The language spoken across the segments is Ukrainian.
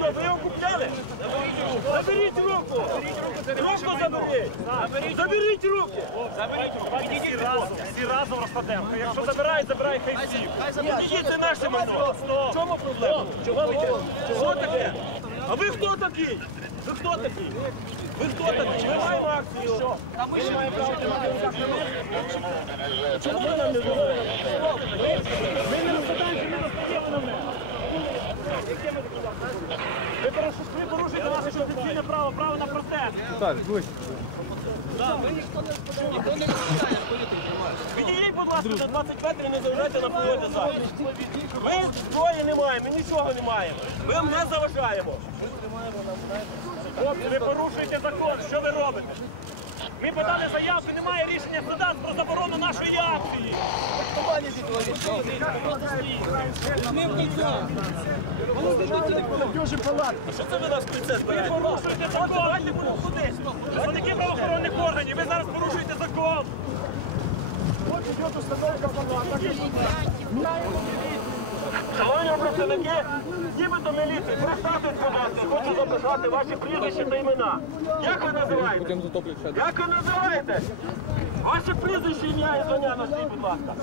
ви його купляли? Заберіть руку! Руку заберіть! Заберіть руки! Заберіть, разом, всі разом розкладемо. Якщо забирають, забирай хай всі. Це наше майно! В чому проблема? Чого таке? А ви хто такий? Ви хто такий? Ви хто такий? Ми маємо акцію. Ми маємо право тримати в руках. Чому нам не? Ми не розглядаємо, ми розподілимо Ви порушуєте, ви порушуєте наше конституційне право, право на протест. Відійдіть, будь ласка, за 20 метрів не заважайте на проводі захід. Ми зброї не маємо, ми нічого не маємо. Ми вам не заважаємо. Хлопці, ви порушуєте закон. Що ви робите? Ми подали заявку, немає рішення суда про заборону нашої акції. Що це ви нас в кільце збираєте? Порушуєте закон. Представники правоохоронних органів, ви зараз порушуєте закон. Шановні працівники, нібито міліції, представтесь, будь ласка, хочу записати ваші прізвища та імена. Як ви називаєте? Як ви називаєте? Ваше прізвище, ім'я і звання назвіть, будь ласка.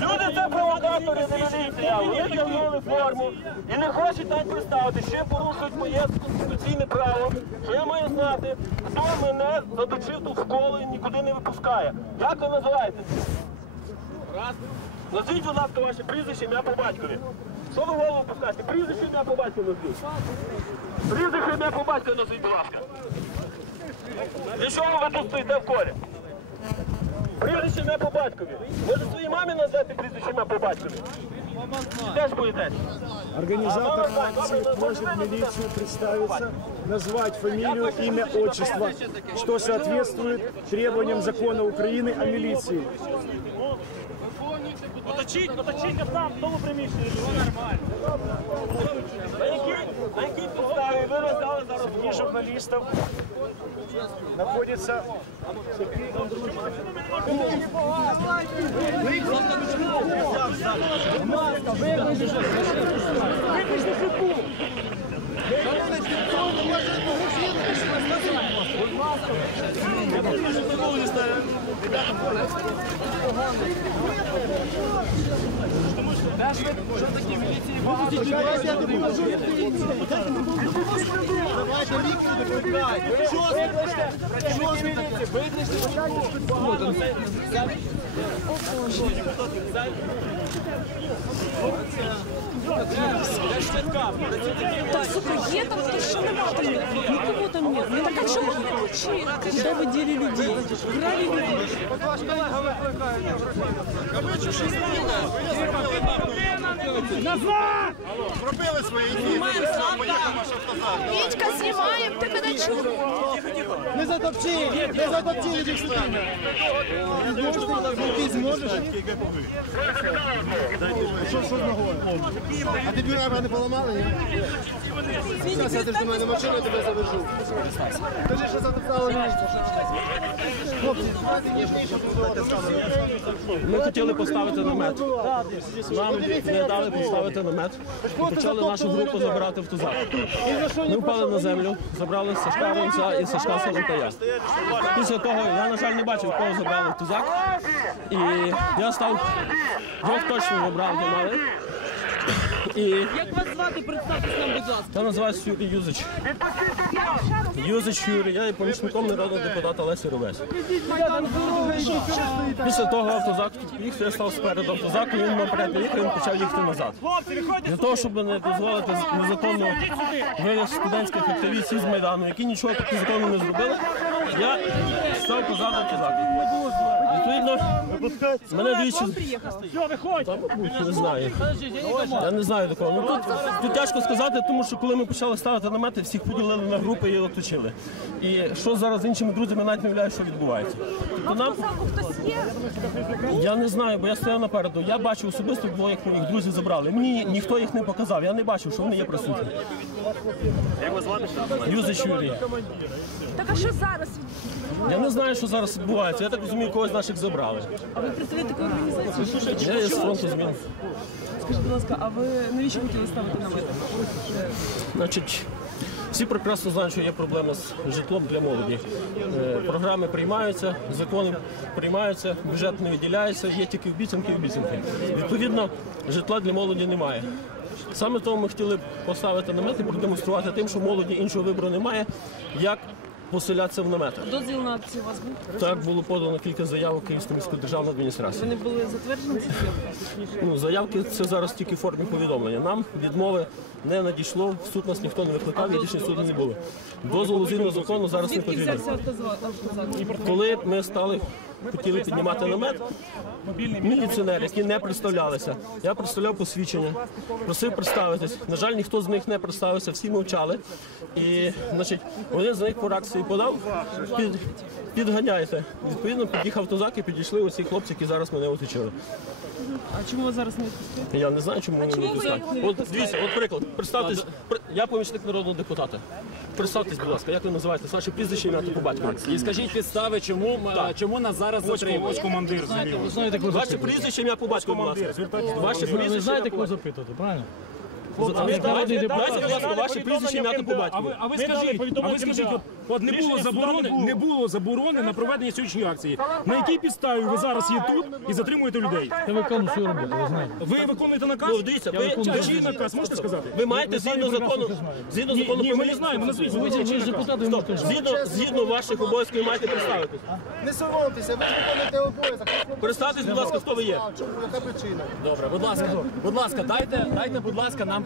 Люди це провокатори, не міліція. Вони вдягнули форму і не хочуть навіть представити, що порушують моє конституційне право, що я маю знати, хто мене задочив тут в школу і нікуди не випускає. Як ви називаєте? Назвіть, будь ласка, ваше прізвище, ім'я по батькові. Що ви голову пускаєте? Прізвище, ім'я по батькові назвіть. Прізвище, ім'я по батькові назвіть, будь ласка. Для чого ви тут стоїте в колі? Прізвище, ім'я по батькові. Може своїй мамі назвати прізвище, ім'я по батькові? Теж боїтесь? Организатор акции просит милицию представиться, назвать фамилию, имя, отчество, что соответствует требованиям закона Украины о милиции. Оточіть, оточіть там, в тому приміщенні. На якій, на якій підставі? Ви роздали зараз Среди журналистов находится Так, сука, є там хтось, що нема там нікого там нет. Ну так а чому ви кричите? Куди ви діли людей? Крали людей. Вітька, знімаємо, тебе не чуємо. Не затопчи! Не затопчи, иди сюда! Ты сможешь? Що, з ногою? А ти дві не поламали. Зараз я до мене машину, я тебе завожу. Скажи, що затоптало місце. Ми хотіли поставити намет. Нам не дали поставити намет і почали нашу групу забирати в тузак. Ми впали на землю, забрали Сашка Ронця і Сашка Солонтая. Після того я, на жаль, не бачив, кого забрали в тузак. І я став двох точно забрав до мене. І звати? Представтесь нам, будь ласка. я називаюся Юрій Юзич. Юзич Юрій, я є помічником народного депутата Лесі Ровес. Після того автозак їхав, я став спереду автозаку, він наперед їхав, він почав їхати назад. Для того, щоб не дозволити незаконно вивіз студентських активістів з Майдану, які нічого таки закону не зробили, я став позаду автозаку. Відповідно, мене двічі Все, виходьте. не знаю. Я не знаю такого. Ну тут, тут тяжко сказати, тому що коли ми почали ставити намети, всіх поділили на групи і оточили. І що зараз з іншими друзями навіть не уявляю, що відбувається. Тобто нам я не знаю, бо я стояв напереду. Я бачив особисто двоє моїх друзів забрали. Мені ніхто їх не показав. Я не бачив, що вони є присутні. Як вас звати? Юзич Юрій. Так а що зараз Я не знаю, що зараз відбувається. Я так розумію, когось з наших забрали. А ви представляєте таку організацію? Я є з фронту змін. Скажіть, будь ласка, а ви навіщо хотіли ставити намети? Значить, всі прекрасно знають, що є проблема з житлом для молоді. Е, Програми приймаються, закони приймаються, бюджет не виділяється, є тільки обіцянки і обіцянки. Відповідно, житла для молоді немає. Саме тому ми хотіли поставити намет і продемонструвати тим, що молоді іншого вибору немає, як поселятися в наметах. Дозвіл на акцію у вас був? Так було подано кілька заявок Київської міської державної адміністрації. Вони були затверджені ці зйомки? Ну, заявки це зараз тільки в формі повідомлення. Нам відмови не надійшло, в суд нас ніхто не викликав, і рішень суду не було. Дозволу згідно закону зараз не потрібно. Коли ми стали хотіли піднімати намет, міліціонери, які не представлялися. Я представляв посвідчення, просив представитись. На жаль, ніхто з них не представився, всі мовчали. І значить, один з них по реакції подав, під, підганяйте. Відповідно, під'їхав автозак і підійшли оці хлопці, які зараз мене оточили. А чому вас зараз не відпустили? Я не знаю, чому вони не чому ви пускають. От дивіться, от приклад. Представтесь, я помічник народного депутата. Представтесь, будь ласка, як ви називаєтесь? Ваше прізвище ім'я та по батьку. І скажіть підстави, чому, м, чому нас зараз затримують? командир Ваше прізвище ім'я по батьку, будь ласка. Ваше прізвище знаєте, ім'я по кого батькові. запитати, правильно? Давайте, народний депутат. будь ласка, ваше прізвище ім'я та по батькові. А ви скажіть, а ви скажіть, от, от не було заборони, не було заборони на проведення сьогоднішньої акції. На якій підставі ви зараз є тут і затримуєте людей? Я виконую свою роботу, ви знаєте. Ви виконуєте наказ? Ну, дивіться, ви, А чий наказ, можете сказати? ви маєте згідно закону, згідно Ні, закону ні, ми не знаємо, назвіть. Ви ж ви ж депутати, ви можете. Згідно, згідно ваших обов'язків маєте представитись. Не соромтеся, ви ж виконуєте обов'язок. Представтесь, будь ласка, хто ви є. Чому? Яка причина? Добре, будь ласка, будь ласка, дайте, дайте, будь ласка, нам